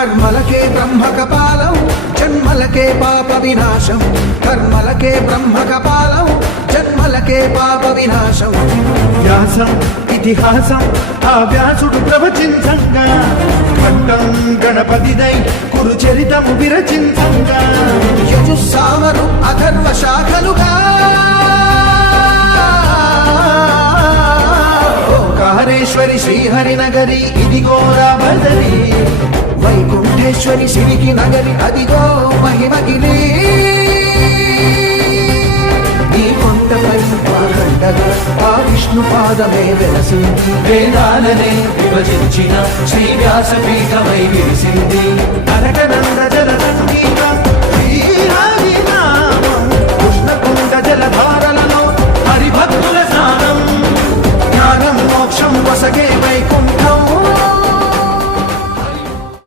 కర్మలకే బ్రహ్మ కపాలం జన్మలకే పాప వినాశం కర్మలకే బ్రహ్మ కపాలం జన్మలకే పాప వినాశం వ్యాసం ఇతిహాసం ఆ వ్యాసుడు ప్రవచించంగా ఖండం గణపతిదై కురు చరితము విరచించంగా యజుస్సామరు అథర్వ శాఖలుగా ఓంకారేశ్వరి శ్రీహరినగరి ఇదిగోరా బదరి వైకుంఠేశ్వరి సిరికి నగరి అదిగో మహిమగిరి ఈ కొండపై పాదండగా ఆ విష్ణు పాదమే వెలసింది వేదాలనే విభజించిన శ్రీ వ్యాసపీఠమై విరిసింది